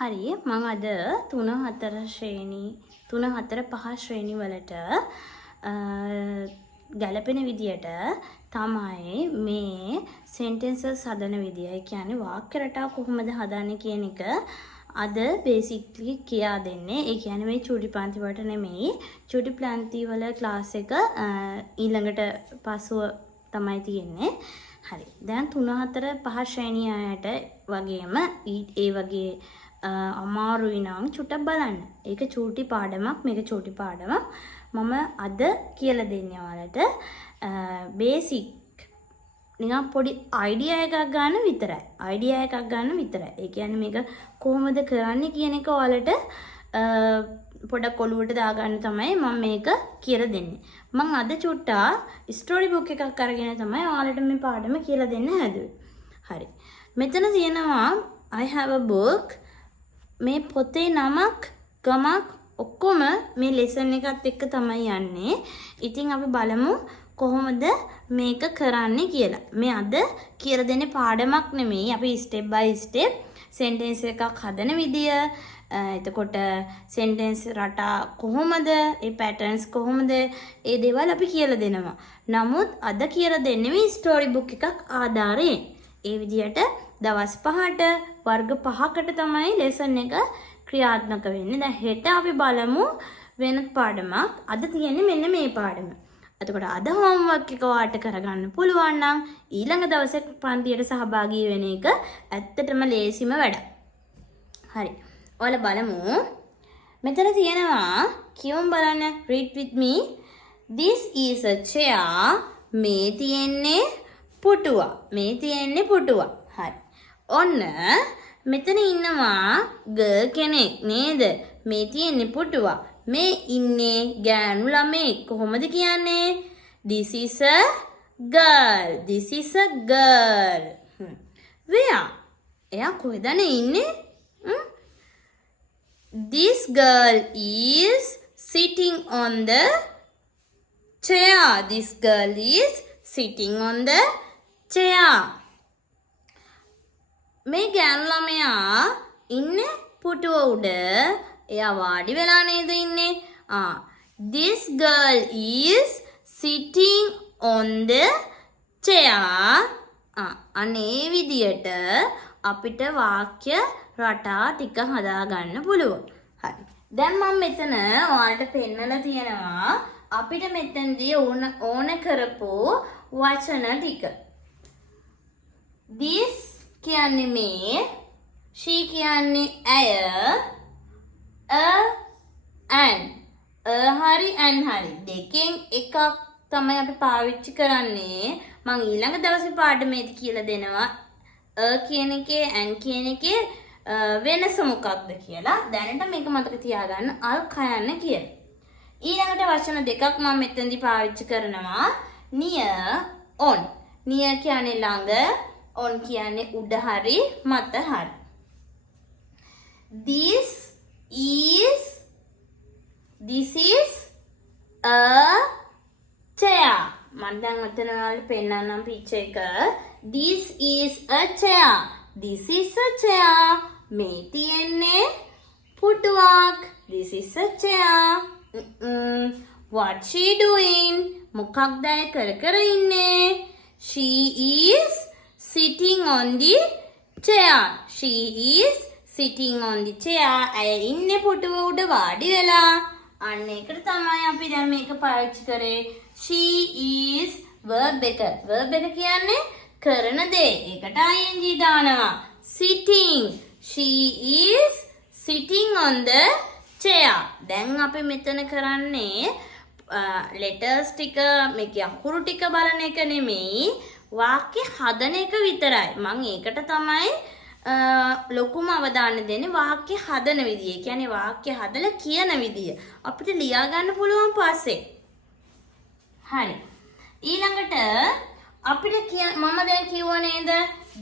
හරි මම අද 3 4 ශ්‍රේණි 3 4 5 ශ්‍රේණි වලට ගැලපෙන විදියට තමයි මේ sentences හදන විදිය. ඒ කියන්නේ වාක්‍ය රටාව කොහොමද හදන්නේ කියන එක අද basically කියා දෙන්නේ. ඒ කියන්නේ මේ චූටි පන්ති වලට නෙමෙයි. චූටි පන්ති වල ක්ලාස් එක ඊළඟට පසුව තමයි තියෙන්නේ. හරි. දැන් 3 4 5 ශ්‍රේණිය අයට වගේම ඒ වගේ අමාරුයි නම් චුට්ටක් බලන්න. ඒක චූටි පාඩමක්, මේක චූටි පාඩමක්. මම අද කියලා දෙන්නේ ඔයාලට බේසික් නිකන් පොඩි අයිඩියා එකක් ගන්න විතරයි. අයිඩියා එකක් ගන්න විතරයි. ඒ කියන්නේ මේක කොහොමද කරන්නේ කියන එක ඔයාලට පොඩක් ඔලුවට දාගන්න තමයි මම මේක කියලා දෙන්නේ. මම අද චුට්ටා ස්ටෝරි බුක් එකක් අරගෙන තමයි ඔයාලට මේ පාඩම කියලා දෙන්න හැදුවේ. හරි. මෙතන තියෙනවා I have a book. මේ පොතේ නමක් ගමක් ඔක්කොම මේ ලෙසන් එකත් එක්ක තමයි යන්නේ. ඉතින් අපි බලමු කොහොමද මේක කරන්නේ කියලා. මේ අද කියලා දෙන්නේ පාඩමක් නෙමෙයි. අපි step by step sentence එකක් හදන විදිය, එතකොට sentence රටා කොහොමද, ඒ patterns කොහොමද, ඒ දේවල් අපි කියලා දෙනවා. නමුත් අද කියලා දෙන්නේ මේ story book එකක් ආධාරයෙන්. ඒ විදියට දවස් 5ට වර්ග 5කට තමයි ලෙසන් එක ක්‍රියාත්මක වෙන්නේ. දැන් හෙට අපි බලමු වෙනත් පාඩමක්. අද තියෙන්නේ මෙන්න මේ පාඩම. එතකොට අද homework එක ඔයාලට කරගන්න පුළුවන් නම් ඊළඟ දවසේ පන්තියට සහභාගී වෙන එක ඇත්තටම ලේසිම වැඩක්. හරි. ඔයාලා බලමු. මෙතන තියෙනවා කියමු බලන්න read with me. This is a chair. මේ තියෙන්නේ පුටුවක්. මේ තියෙන්නේ පුටුවක්. හරි. ඔන්න මෙතන ඉන්නවා ගර්ල් කෙනෙක් නේද? මේ තියෙන්නේ පුටුවක්. මේ ඉන්නේ ගෑනු ළමෙක්. කොහොමද කියන්නේ? This is a girl. This is a girl. Where? එයා කොහෙද ඉන්නේ? This girl is sitting on the chair. This girl is sitting on the chair. මේ ගෑනු ළමයා ඉන්නේ පුටුව උඩ. එයා වාඩි වෙලා නේද ඉන්නේ? This girl is sitting on the chair. අනේ විදියට අපිට වාක්‍ය රටා ටික හදාගන්න පුළුවන්. හරි. දැන් මම මෙතන ඔයාලට පෙන්නලා තියෙනවා අපිට මෙතනදී ඕන කරපු වචන ටික. This කියන්නේ මේ, she කියන්නේ ඇය, an හරි an හරි දෙකෙන් එකක් තමයි අපි පාවිච්චි කරන්නේ. මම ඊළඟ දවසේ පාඩමේදී කියලා දෙනවා කියන එකේ an කියන එකේ වෙනස මොකක්ද කියලා. දැනට මේක මතක තියාගන්න අල් කයන්න කියලා. ඊළඟට වචන දෙකක් මම මෙතනදී පාවිච්චි කරනවා. near, on. near කියන්නේ ළඟ, on කියන්නේ උඩ හරි මත හරි. This is a chair. මම දැන් මෙතන ඔයාලට පෙන්නන්නම් පික්චර් එක. This is a chair. This is a chair. මේ තියෙන්නේ පුටුවක්. This is a chair. What she doing? මොකක්ද අය කර ඉන්නේ? She is sitting on the chair. She is sitting on the chair. අය ඉන්නේ පුටුව උඩ වාඩි වෙලා. අන්න ඒකට තමයි අපි දැන් මේක පාවිච්චි කරේ. She is verb එක. verb එක කියන්නේ කරන දේ. ඒකට ing දානවා. sitting. She is sitting on the chair. දැන් අපි මෙතන කරන්නේ letters ටික මේක අකුරු ටික බලන එක නෙමෙයි. වාක්‍ය හදන එක විතරයි. මම ඒකට තමයි ලොකුම අවධානය දෙන්නේ. වාක්‍ය හදන විදිය. ඒ කියන්නේ වාක්‍ය හදලා කියන විදිය. අපිට ලියා ගන්න පුළුවන් පස්සේ. හරි. ඊළඟට අපිට මම දැන් කිව්වා නේද?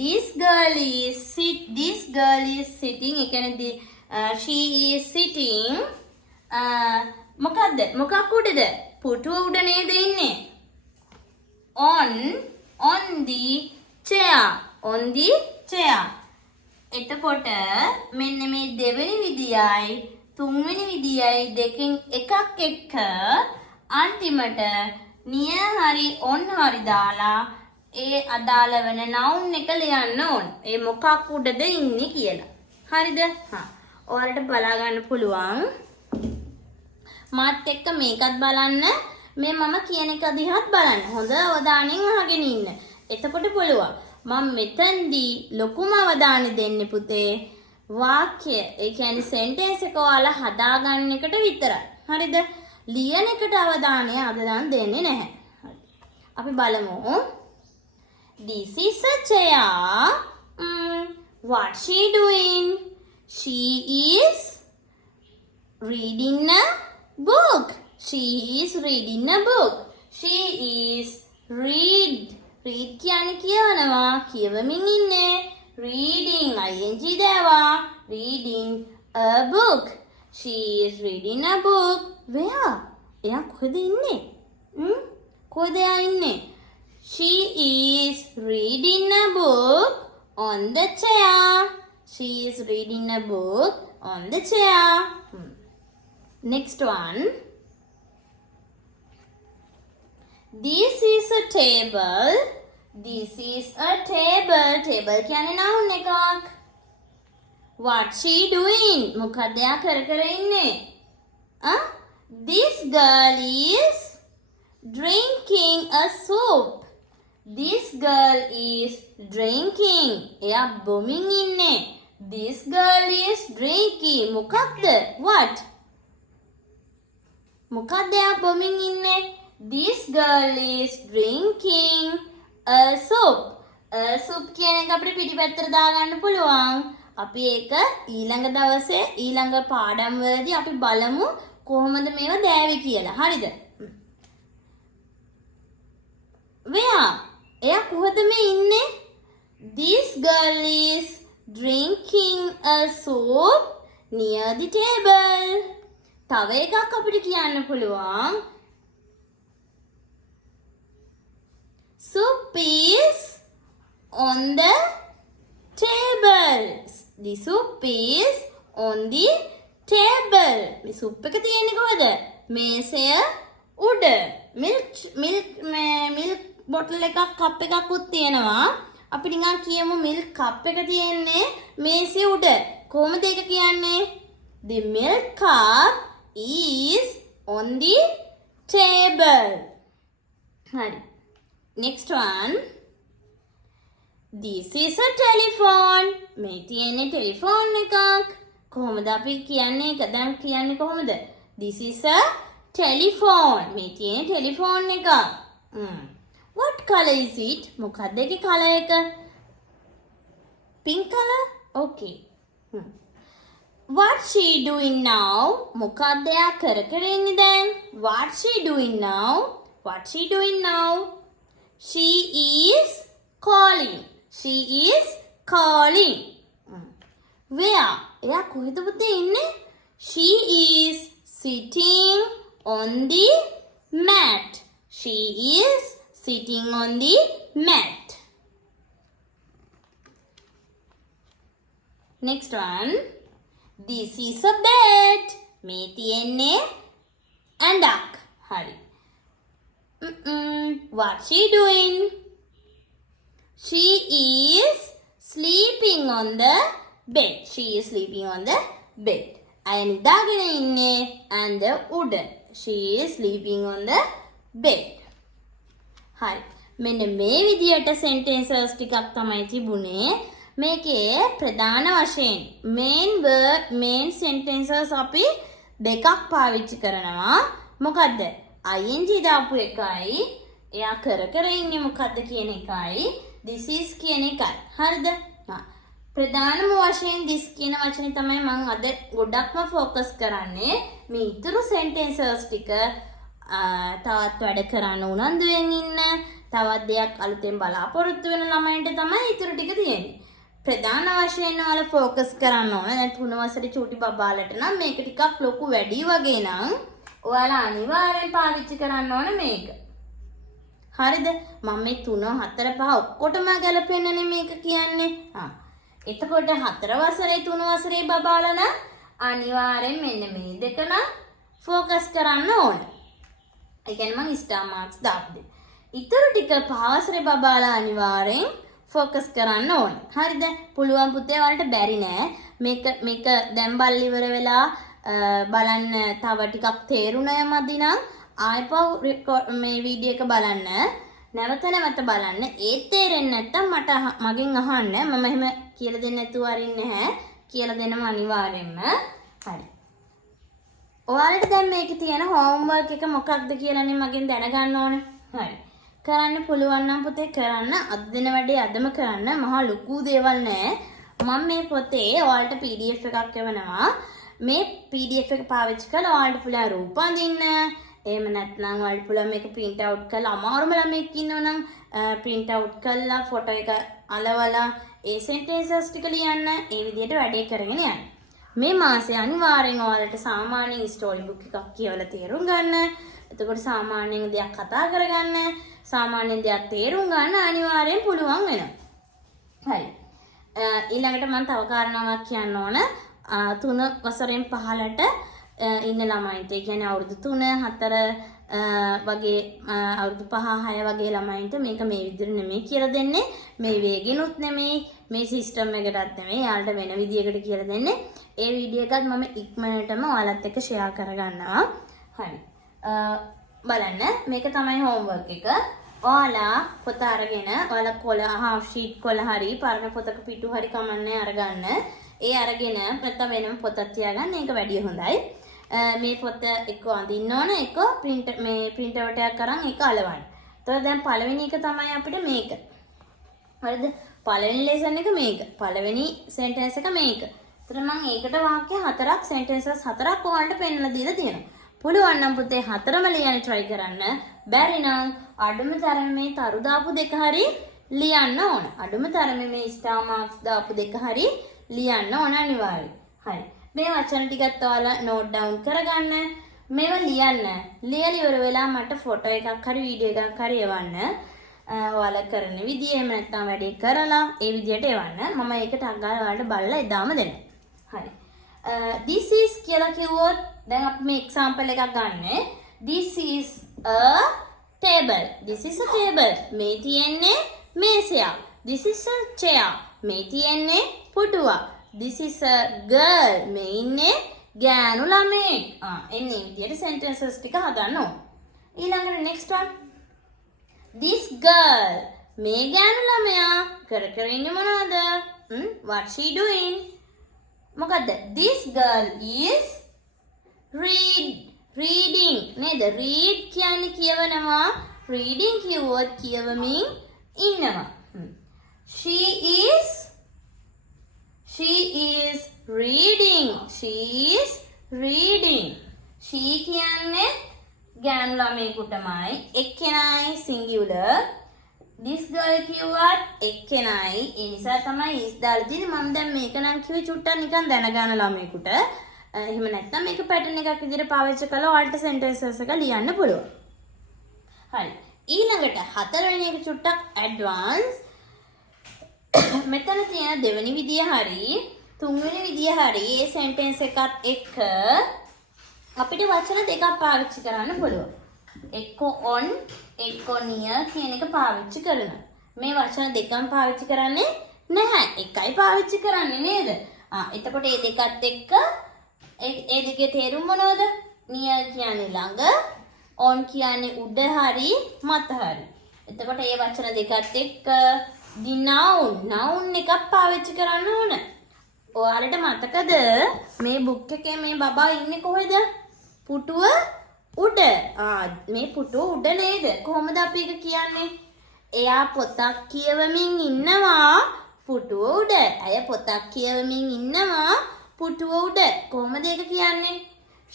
This girl is sitting. ඒ කියන්නේ she is sitting. මොකක්ද? මොකක් උඩද? පුටුව උඩ නේද ඉන්නේ? on the chair. එතකොට මෙන්න මේ දෙවෙනි විදියයි තුන්වෙනි විදියයි දෙකෙන් එකක් එක්ක අන්තිමට නිය හරි ඔන් හරි දාලා ඒ අදාළ වෙන noun එක ලියන්න ඕන. ඒ මොකක් උඩද ඉන්නේ කියලා. හරිද? ඔයාලට බලා ගන්න පුළුවන්. මාත් එක්ක මේකත් බලන්න. මේ මම කියන එක දිහාත් බලන්න. හොඳ අවධානයෙන් අහගෙන ඉන්න. එතකොට පුළුවන්. මම මෙතෙන්දී ලොකුම අවධානය දෙන්නේ පුතේ වාක්‍ය ඒ කියන්නේ සෙන්ටෙන්ස් එක ඔයාලා හදාගන්න එකට විතරයි. හරිද? ලියන එකට අවධානය අද නම් දෙන්නේ නැහැ. හරි. අපි බලමු. This is a chair. What she doing? She is reading a book. She is reading a book. She is read කියන්නේ කියවනවා. කියවමින් ඉන්නේ. Reading ing දේවා. Reading a book. She is reading a book. Where? එයා කොහෙද ඉන්නේ? කොහෙද එයා ඉන්නේ? She is reading a book on the chair. She is reading a book on the chair. Next one. This is a table. This is a table. Table කියන්නේ noun එකක්. What she doing? මොකක්ද එයා කර ඉන්නේ? This girl is drinking a soup. This girl is drinking. එයා බොමින් ඉන්නේ. This girl is drinking. මොකක්ද? What? මොකක්ද එයා බොමින් ඉන්නේ? This girl is drinking a soup. A soup කියන එක අපිට පිටිපැත්තට දාගන්න පුළුවන්. අපි ඒක ඊළඟ දවසේ ඊළඟ පාඩම් වලදී අපි බලමු කොහොමද මේවා දෑවි කියලා. හරිද? Where? එයා කොහෙද මේ ඉන්නේ? This girl is drinking a soup near the table. තව එකක් අපිට කියන්න පුළුවන්. Soup is on the table. The soup is on the table. මේ සුප් එක තියෙන්නේ කොහෙද? මේසය උඩ. මිල්ක් බොටල් එකක් කප් එකකුත් තියෙනවා. අපි නිකන් කියමු මිල්ක් කප් එක තියෙන්නේ මේසෙ උඩ. කොහොමද ඒක කියන්නේ? The milk cup is on the table. හරි. Next one. This is a telephone. මේ තියෙන්නේ ටෙලිෆෝන් එකක්. කොහොමද අපි කියන්නේ? ඒක දැන් කියන්නේ කොහොමද? This is a telephone. මේ තියෙන්නේ ටෙලිෆෝන් එකක්. What color is it? මොකක්ද ඒකේ color එක? Pink color? Okay. What she doing now? මොකක්ද එයා කර ඉන්නේ දැන්? What she doing now? What she doing now? She is calling. She is calling. Where? එයා කොහෙද පුතේ ඉන්නේ? She is sitting on the mat. She is sitting on the mat. Next one. This is a bed. මේ තියෙන්නේ ඇඳක්. හරි. What she doing? She is sleeping on the bed. She is sleeping on the bed. අය නිදාගෙන ඉන්නේ ඇඳ උඩ. She is sleeping on the bed. හරි. මෙන්න මේ විදියට sentences ටිකක් තමයි තිබුණේ. මේකේ ප්‍රධාන වශයෙන් main sentences අපි දෙකක් පාවිච්චි කරනවා. මොකද්ද? ing දාපු එකයි එයා කර ඉන්නේ මොකද්ද කියන එකයි this is කියන එකයි. හරිද? ප්‍රධානම වශයෙන් this කියන වචනේ තමයි මම අද ගොඩක්ම ફોકસ කරන්නේ. මේ ඊතුරු sentences ටික තවත් වැඩ කරන්න උනන්දුවෙන් ඉන්න, තවත් දෙයක් අලුතෙන් බලාපොරොත්තු වෙන ළමයින්ට තමයි ඊතුරු ටික තියෙන්නේ. ප්‍රධාන වශයෙන් ඔයාලා ફોકસ කරන්න ඕන. දැන් 3 වසරේ චූටි බබාලට නම් මේක ටිකක් ලොකු වැඩි වගේ නම් ඔයාලා අනිවාර්යෙන් පාවිච්චි කරන්න ඕන මේක. හරිද? මම මේ 3 4 5 ඔක්කොටම ගැලපෙන්නනේ මේක කියන්නේ. එතකොට 4 වසරේ 3 වසරේ බබාලා නම් අනිවාර්යෙන් මෙන්න මේ දෙක නම් ફોකස් කරන්න ඕන. ඒ කියන්නේ මම ස්ටාර් මාක්ස් දාපු. ඊටු ටික 5 වසරේ බබාලා අනිවාර්යෙන් ફોකස් කරන්න ඕන. හරිද? පුළුවන් පුතේ වලට බැරි නෑ. මේක දැන් බල්ලි ඉවර වෙලා බලන්න තව ටිකක් තේරුණා මදි නම් ආයෙත් මේ වීඩියෝ එක බලන්න. නැවත බලන්න. ඒ තේරෙන්නේ නැත්තම් මට මගෙන් අහන්න. මම එහෙම කියලා දෙන්න නැතුව අරින්නේ නැහැ. කියලා දෙනම අනිවාර්යෙන්ම. හරි. ඔයාලට දැන් මේකේ තියෙන හෝම්වර්ක් එක මොකක්ද කියලානේ මගෙන් දැනගන්න ඕන. හරි. කරන්න පුළුවන් නම් පුතේ කරන්න. අද දින වැඩේ අදම කරන්න. මහා ලොකු දේවල් නෑ. මම මේ පොතේ ඔයාලට PDF එකක් එවනවා. මේ PDF එක පාවිච්චි කරලා ඔයාලට පුළුවන් රූප අඳින්න. එහෙම නැත්නම් ඔයාලට පුළුවන් මේක print out කරලා අමාරුම ළමෙක් ඉන්නවනම් print out කරලා ෆොටෝ එක අලවලා ඒ sentences ටික ලියන්න. ඒ විදිහට වැඩේ කරගෙන යන්න. මේ මාසේ අනිවාර්යෙන් ඔයාලට සාමාන්‍ය ස්ටෝරි බුක් එකක් කියවලා තේරුම් ගන්න. එතකොට සාමාන්‍යයෙන් දෙයක් කතා කරගන්න, සාමාන්‍යයෙන් දෙයක් තේරුම් ගන්න අනිවාර්යෙන් පුළුවන් වෙනවා. හරි. ඊළඟට මම තව කාරණාවක් කියන්න ඕන. 3 වසරෙන් 15ට ඉන්න ළමයින්ට, ඒ කියන්නේ අවුරුදු 3, 4 වගේ අවුරුදු 5, 6 වගේ ළමයින්ට මේක මේ විදිහට නෙමෙයි කියලා දෙන්නේ. මේ වේගෙනුත් නෙමෙයි, මේ සිස්ටම් එකටත් නෙමෙයි. යාළුට වෙන විදියකට කියලා දෙන්නේ. ඒ වීඩියෝ එකත් මම ඉක්මනටම ඔයාලත් එක්ක ෂෙයා කරගන්නවා. හරි. බලන්න මේක තමයි හෝම්වර්ක් එක. ඔයාලා පොත අරගෙන ඔයාලා කොළ half sheet කොළ හරි පරණ පොතක පිටු හරි කමන්නේ අරගන්න. ඒ අරගෙන නැත්නම් වෙනම පොතක් තියාගන්න. ඒක වැඩිය හොඳයි. මේ පොත එක්ක අඳින්න ඕන, එක print out එකක් අරන් ඒක අලවන්න. එතකොට දැන් පළවෙනි එක තමයි අපිට මේක. හරිද? පළවෙනි ලෙසන් එක මේක. පළවෙනි sentence එක මේක. එතකොට මම ඒකට වාක්‍ය 4ක් sentences 4ක් ඔයාලට පෙන්නලා දීලා තියෙනවා. පුළුවන් නම් පුතේ 4ම ලියන්න try කරන්න. බැරි නම් අඩුම තරමේ මේ තරු දාපු දෙක හරි ලියන්න ඕන. අඩුම තරමේ මේ star marks දාපු දෙක හරි ලියන්න ඕන අනිවාර්යයෙන්. හරි. මේ වචන ටිකත් ඔයාලා note down කරගන්න. මේවා ලියන්න. ලියලා ඉවර වෙලා මට ෆොටෝ එකක් හරි වීඩියෝ එකක් හරි එවන්න. ඔයාලා කරන විදිය එහෙම නැත්නම් වැඩේ කරලා ඒ විදියට එවන්න. මම ඒකට අගාලා ඔයාලට බලලා එදාම දෙන්න. හරි. This is කියලා කිව්වොත් දැන් අපි මේ example එකක් ගන්න. This is a table. This is a table. මේ තියෙන්නේ මේසයක්. This is a chair. මේ තියෙන්නේ පුටුවක්. This is a girl. මේ ඉන්නේ ගෑනු ළමෙක්. එන්නේ විදියට sentences ටික හදන්න ඕන. ඊළඟට next one. This girl. මේ ගෑනු ළමයා කර ඉන්නේ මොනවද? What she doing? මොකද්ද? This girl is reading. නේද? read කියන්නේ කියවනවා. reading කිව්වොත් කියවමින් ඉන්නවා. She is reading. She කියන්නේ ගෑනු ළමයෙකුටමයි. එක්කෙනයි singular. This girl කිව්වත් එක්කෙනයි. ඒ නිසා තමයි is දාලා තියෙන්නේ. මම දැන් මේක නම් කිව්වේ චුට්ටක් නිකන් දැනගන්න ළමයෙකුට. එහෙම නැත්නම් මේක පැටර්න් එකක් විදිහට පාවිච්චි කළා ඔයාලට sentences එක ලියන්න පුළුවන්. හරි. ඊළඟට හතරවෙනි එක චුට්ටක් advance. මෙතන තියෙන දෙවෙනි විදිය හරි තුන්වෙනි විදිය හරි ඒ sentence එකත් එක්ක අපිට වචන දෙකක් පාවිච්චි කරන්න පුළුවන්. එක්ක on එක්ක near කියන එක පාවිච්චි කරනවා. මේ වචන දෙකම පාවිච්චි කරන්නේ නැහැ. එකයි පාවිච්චි කරන්නේ නේද? එතකොට මේ දෙකත් එක්ක ඒ දෙකේ තේරුම මොනවද? near කියන්නේ ළඟ, on කියන්නේ උඩ හරි මත හරි. එතකොට මේ වචන දෙකත් එක්ක noun එකක් පාවිච්චි කරන්න ඕන. ඔයාලට මතකද මේ බුක් එකේ මේ බබා ඉන්නේ කොහෙද? පුටුව උඩ. මේ පුටුව උඩ නේද? කොහොමද අපි ඒක කියන්නේ? එයා පොතක් කියවමින් ඉන්නවා පුටුව උඩ. අය පොතක් කියවමින් ඉන්නවා පුටුව උඩ. කොහොමද ඒක කියන්නේ?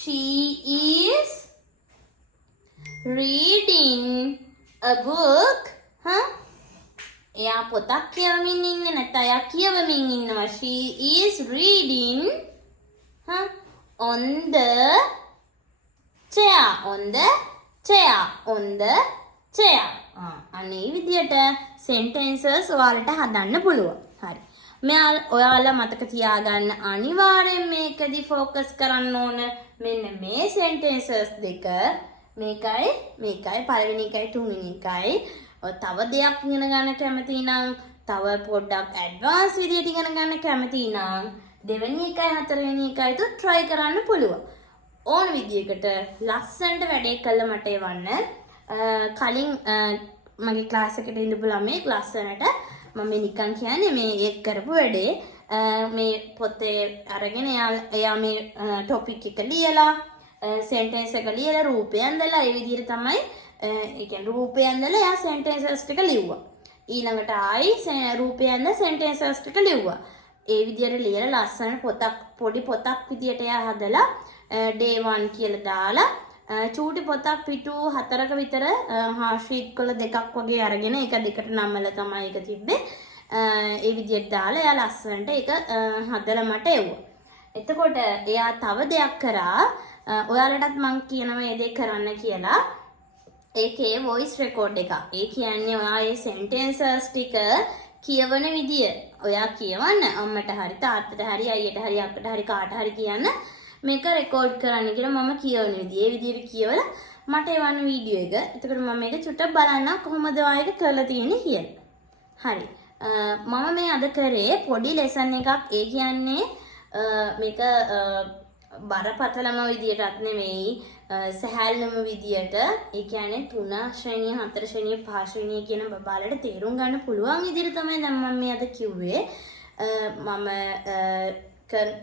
She is reading a book. එයා පොතක් කියවමින් ඉන්නේ නැත්නම් එයා කියවමින් ඉන්නවා. She is reading on the chair. අනේ විදියට sentences ඔයාලට හදන්න පුළුවන්. හරි. ඔයාලා මතක තියාගන්න අනිවාර්යෙන් මේකදී ફોකස් කරන්න ඕන මෙන්න මේ සෙන්ටෙන්සස් දෙක. මේකයි පළවෙනි එකයි තුන්වෙනි එකයි. තව දෙයක් ඉගෙන ගන්න කැමති නම් තව පොඩ්ඩක් ඇඩ්වාන්ස් විදියට ඉගෙන ගන්න කැමති නම් දෙවෙනි එකයි හතරවෙනි එකයි තු try කරන්න පුළුවන්. ඕන විදියකට ලස්සනට වැඩේ කළා මට එවන්න. කලින් මගේ ක්ලාස් එකට ඉඳපු ළමෙක් ලස්සනට මම නිකන් කියන්නේ මේ ඒක කරපු වැඩේ මේ පොතේ අරගෙන එයා මේ ටොපික් එක ලියලා සෙන්ටෙන්ස් එක ලියලා රූපය ඇඳලා ඒ විදිහට තමයි ඒ කියන්නේ රූපය ඇඳලා එයා සෙන්ටෙන්සස් ටික ලිව්වා. ඊළඟට ආයි රූපය ඇඳ සෙන්ටෙන්සස් ටික ලිව්වා. ඒ විදිහට ලියලා ලස්සන පොඩි පොතක් විදියට එයා හදලා day 1 කියලා දාලා චූටි පොතක් පිටු 4ක විතර හාෂීට් කොළ දෙකක් වගේ අරගෙන ඒක දෙකට නම්මලා තමයි ඒක තිබ්බේ. ඒ විදිහට දාලා එයා ලස්සනට ඒක හදලා මට එව්වා. එතකොට එයා තව දෙයක් කරා. ඔයාලටත් මං කියනවා මේ දේ කරන්න කියලා. ඒකේ වොයිස් රෙකෝඩ් එක. ඒ කියන්නේ ඔයා මේ සෙන්ටෙන්සස් ටික කියවන විදිය. ඔයා කියවන්න අම්මට හරි තාත්තට හරි අයියට හරි අක්කට හරි කාට හරි කියන්න මේක රෙකෝඩ් කරන්න කියලා මම කියවන විදිය. ඒ විදියට කියවලා මට එවන්න වීඩියෝ එක. එතකොට මම මේක චුට්ටක් බලන්න කොහොමද ඔයාලට කරලා තියෙන්නේ කියලා. හරි. මම මේ අද කරේ පොඩි ලෙසන් එකක්. ඒ කියන්නේ මේක බරපතලම විදියටත් නෙමෙයි සහැල්ලුම විදියට. ඒ කියන්නේ 3 ශ්‍රේණිය 4 ශ්‍රේණිය 5 ශ්‍රේණිය කියන බබාලට තේරුම් ගන්න පුළුවන් විදියට තමයි දැන් මම මේ අද කිව්වේ. මම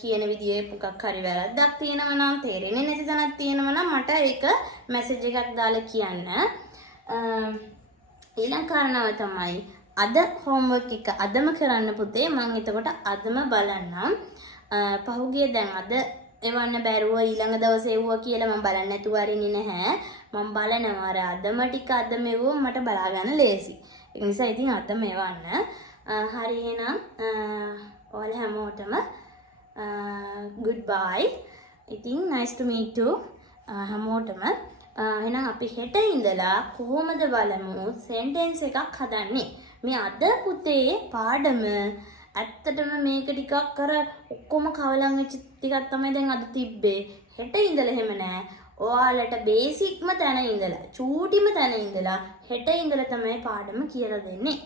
කියන විදිහේ මොකක් හරි වැරද්දක් තියෙනවා නම් තේරෙන්නේ නැති තැනක් තියෙනවා නම් මට ඒක මැසේජ් එකක් දාලා කියන්න. ඊළඟ කාරණාව තමයි අද හෝම්වර්ක් එක අදම කරන්න පුතේ. මම එතකොට අදම බලන්නම්. පහුගිය දැන් අද එවන්න බැරුව ඊළඟ දවසේ එවුවා කියලා මම බලන්න නැතුව අරින්නේ නැහැ. මම බලනවා අර අදම ටික අදම එවුවොත් මට බලා ගන්න ලේසි. ඒ නිසා ඉතින් අදම එවන්න. හරි එහෙනම් ඔයාලා හැමෝටම goodbye. ඉතින් nice to meet you හැමෝටම. එහෙනම් අපි හෙට ඉඳලා කොහොමද බලමු sentence එකක් හදන්නේ. මේ අද පුතේ පාඩම ඇත්තටම මේක ටිකක් අර ඔක්කොම කවලම් වෙච්ච ටිකක් තමයි දැන් අද තිබ්බේ. හෙට ඉඳලා එහෙම නෑ. ඔයාලට බේසික්ම තැන ඉඳලා චූටිම තැන ඉඳලා හෙට ඉඳලා තමයි පාඩම කියලා දෙන්නේ.